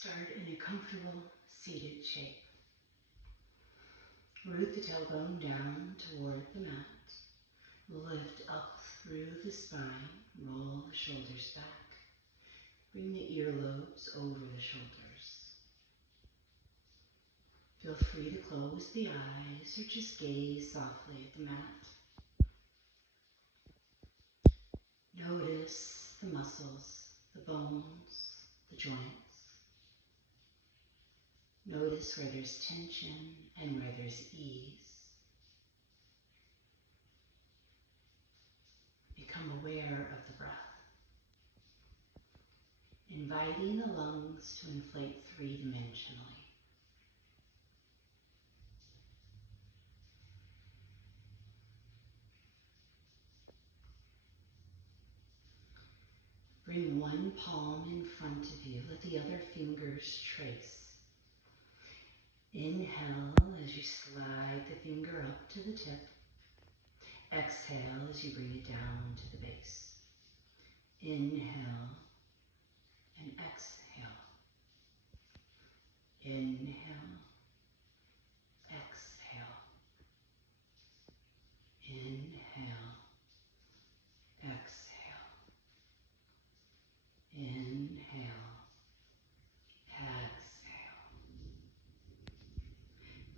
Start in a comfortable seated shape. Root the tailbone down toward the mat. Lift up through the spine. Roll the shoulders back. Bring the earlobes over the shoulders. Feel free to close the eyes or just gaze softly at the mat. Notice the muscles, the bones, the joints. Notice where there's tension and where there's ease. Become aware of the breath. Inviting the lungs to inflate three-dimensionally. Bring one palm in front of you. Let the other fingers trace. Inhale as you slide the finger up to the tip. Exhale as you bring it down to the base. Inhale and exhale. Inhale, exhale. Inhale, exhale. Inhale, exhale.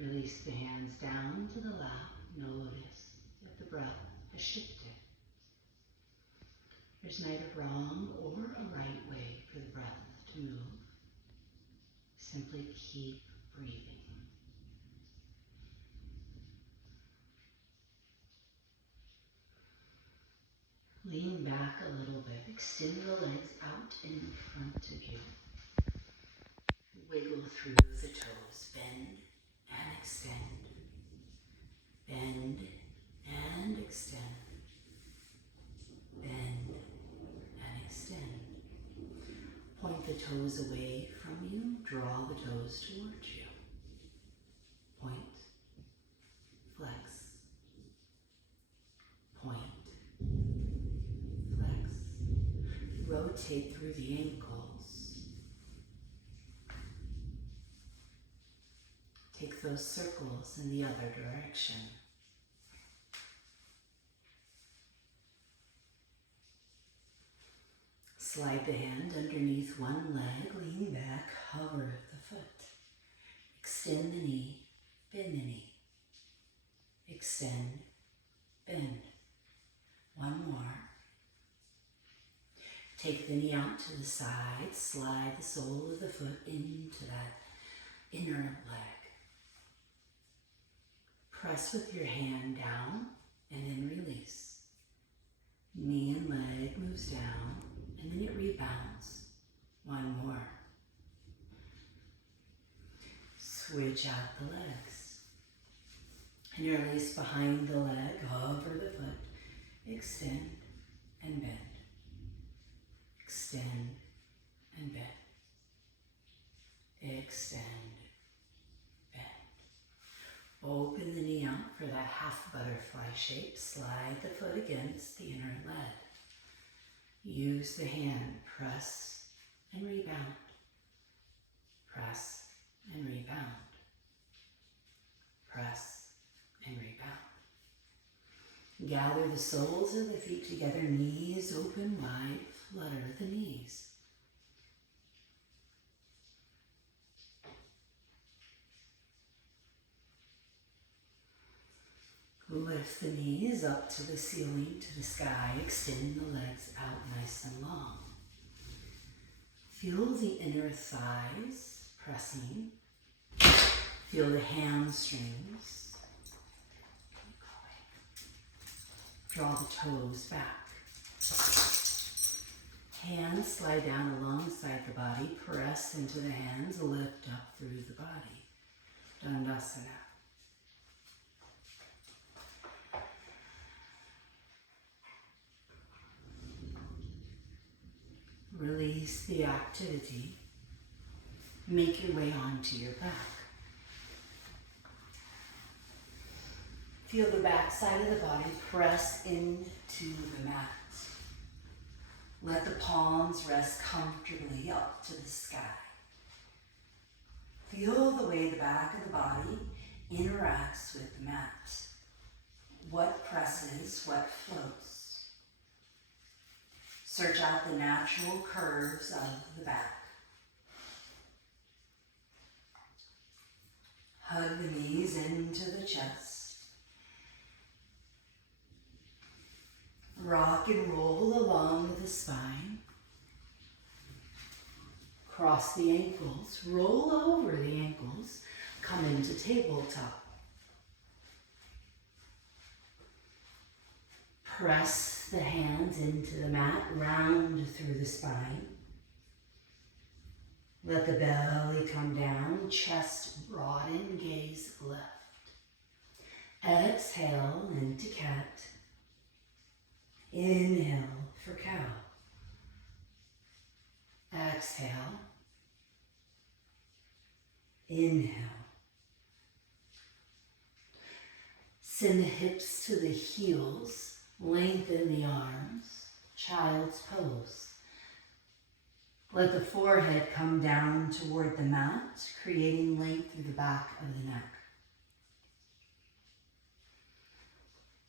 Release the hands down to the lap. Notice that the breath has shifted. There's neither wrong or a right way for the breath to move. Simply keep breathing. Lean back a little bit. Extend the legs out in front of you. Wiggle through the toes. Bend and extend. Bend and extend. Bend and extend. Point the toes away from you. Draw the toes towards you. Point. Flex. Point. Flex. Rotate through the ankles. Take those circles in the other direction. Slide the hand underneath one leg, lean back, hover the foot. Extend the knee, bend the knee. Extend, bend. One more. Take the knee out to the side, slide the sole of the foot into that inner leg. Press with your hand down and then release. Knee and leg moves down and then it rebounds. One more. Switch out the legs. Interlace behind the leg, hover the foot, extend and bend. Extend and bend. Extend, bend. Open the knee out for that half butterfly shape. Slide the foot against the inner leg. Use the hand, press and rebound. Press and rebound. Press and rebound. Gather the soles of the feet together, knees open wide, flutter the knees. Lift the knees up to the ceiling, to the sky. Extend the legs out nice and long. Feel the inner thighs pressing. Feel the hamstrings. Draw the toes back. Hands slide down alongside the body. Press into the hands. Lift up through the body. Dandasana. Release the activity. Make your way onto your back. Feel the back side of the body press into the mat. Let the palms rest comfortably up to the sky. Feel the way the back of the body interacts with the mat. What presses, what floats. Search out the natural curves of the back. Hug the knees into the chest. Rock and roll along the spine. Cross the ankles, roll over the ankles, come into tabletop. Press the hands into the mat, round through the spine. Let the belly come down, chest broaden, gaze left. Exhale into cat. Inhale for cow. Exhale. Inhale. Send the hips to the heels. Lengthen the arms. Child's pose. Let the forehead come down toward the mat, creating length through the back of the neck.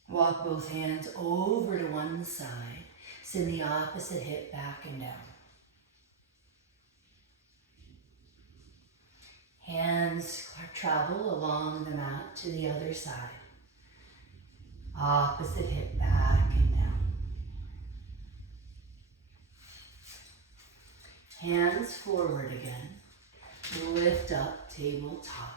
Walk both hands over to one side. Send the opposite hip back and down. Hands travel along the mat to the other side. Opposite hip back and down. Hands forward again. Lift up, tabletop.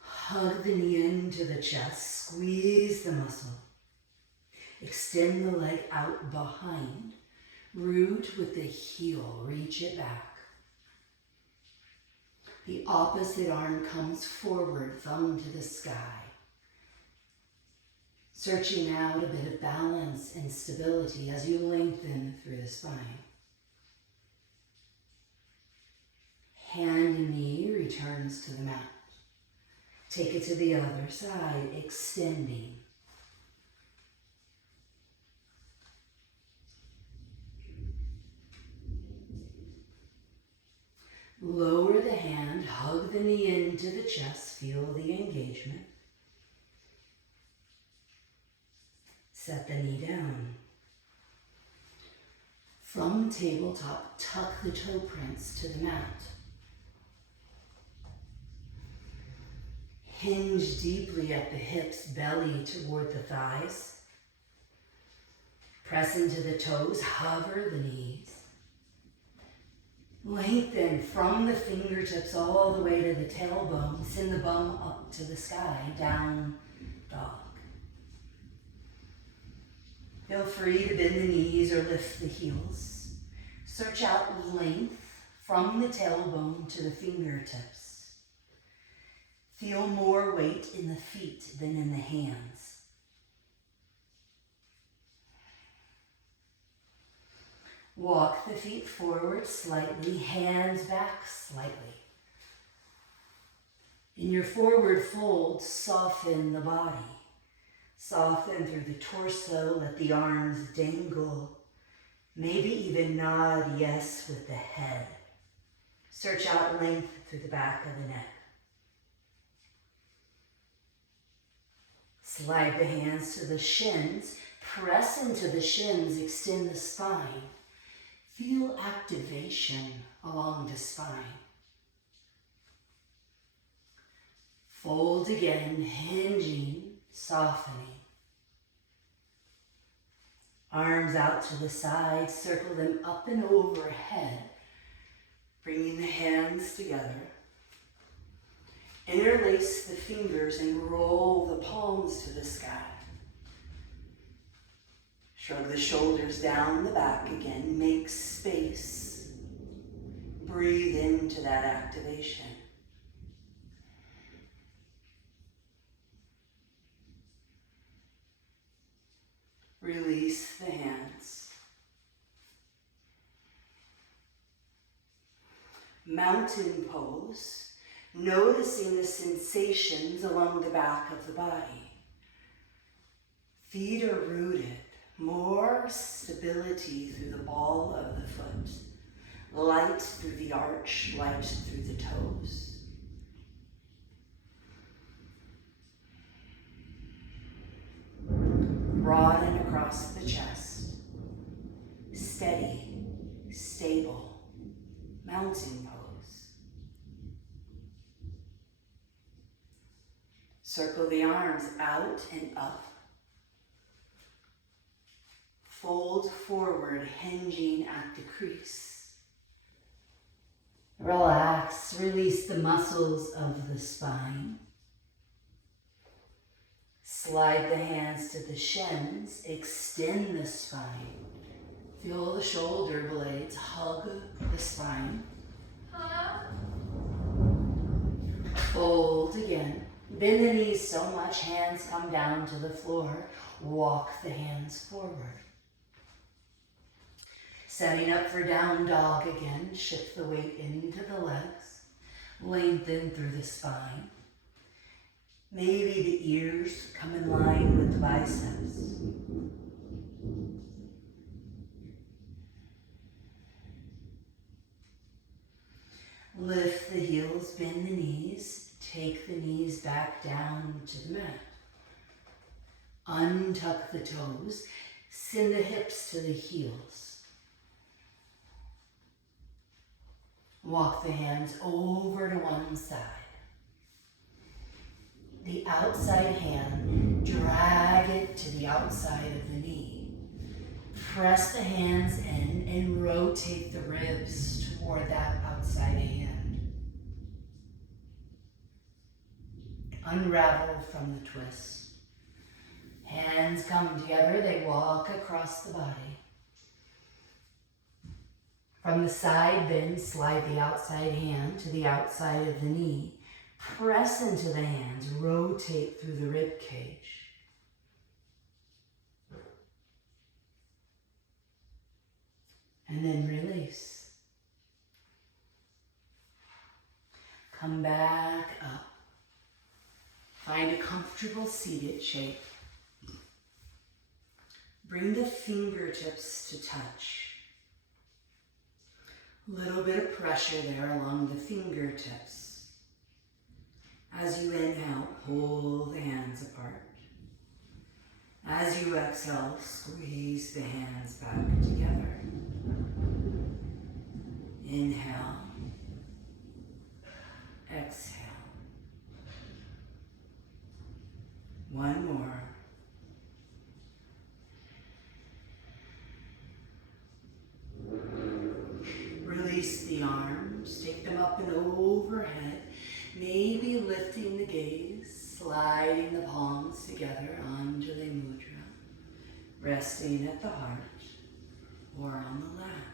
Hug the knee into the chest. Squeeze the muscle. Extend the leg out behind. Root with the heel. Reach it back. The opposite arm comes forward, thumb to the sky. Searching out a bit of balance and stability as you lengthen through the spine. Hand and knee returns to the mat. Take it to the other side, extending. Lower the hand, hug the knee into the chest, feel the engagement. Set the knee down. From tabletop, tuck the toe prints to the mat. Hinge deeply at the hips, belly toward the thighs. Press into the toes, hover the knees. Lengthen from the fingertips all the way to the tailbone. Send the bum up to the sky, down dog. Feel free to bend the knees or lift the heels. Search out length from the tailbone to the fingertips. Feel more weight in the feet than in the hands. Walk the feet forward slightly, hands back slightly. In your forward fold, soften the body. Soften through the torso, let the arms dangle. Maybe even nod yes with the head. Search out length through the back of the neck. Slide the hands to the shins. Press into the shins, extend the spine. Feel activation along the spine. Fold again, hinging, softening. Arms out to the side, circle them up and overhead, bringing the hands together. Interlace the fingers and roll the palms to the sky. Shrug the shoulders down the back again. Make space. Breathe into that activation. Release the hands. Mountain pose. Noticing the sensations along the back of the body. Feet are rooted. More stability through the ball of the foot. Light through the arch, light through the toes. Broaden across the chest. Steady, stable, mountain pose. Circle the arms out and up. Fold forward, hinging at the crease. Relax, release the muscles of the spine. Slide the hands to the shins, extend the spine. Feel the shoulder blades hug the spine. Fold again. Bend the knees so much, hands come down to the floor. Walk the hands forward. Setting up for down dog again. Shift the weight into the legs. Lengthen through the spine. Maybe the ears come in line with the biceps. Lift the heels, bend the knees. Take the knees back down to the mat. Untuck the toes. Send the hips to the heels. Walk the hands over to one side. The outside hand, drag it to the outside of the knee. Press the hands in and rotate the ribs toward that outside hand. Unravel from the twist. Hands come together, they walk across the body. From the side bend, slide the outside hand to the outside of the knee. Press into the hands, rotate through the rib cage. And then release. Come back up. Find a comfortable seated shape. Bring the fingertips to touch. A little bit of pressure there along the fingertips. As you inhale, pull the hands apart. As you exhale, squeeze the hands back together. Inhale. Exhale. One more. Release the arms, take them up and overhead, maybe lifting the gaze, sliding the palms together, Anjali Mudra, resting at the heart or on the lap.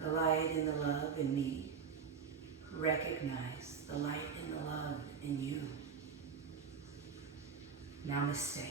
The light and the love in me, recognize the light and the love in you. Namaste.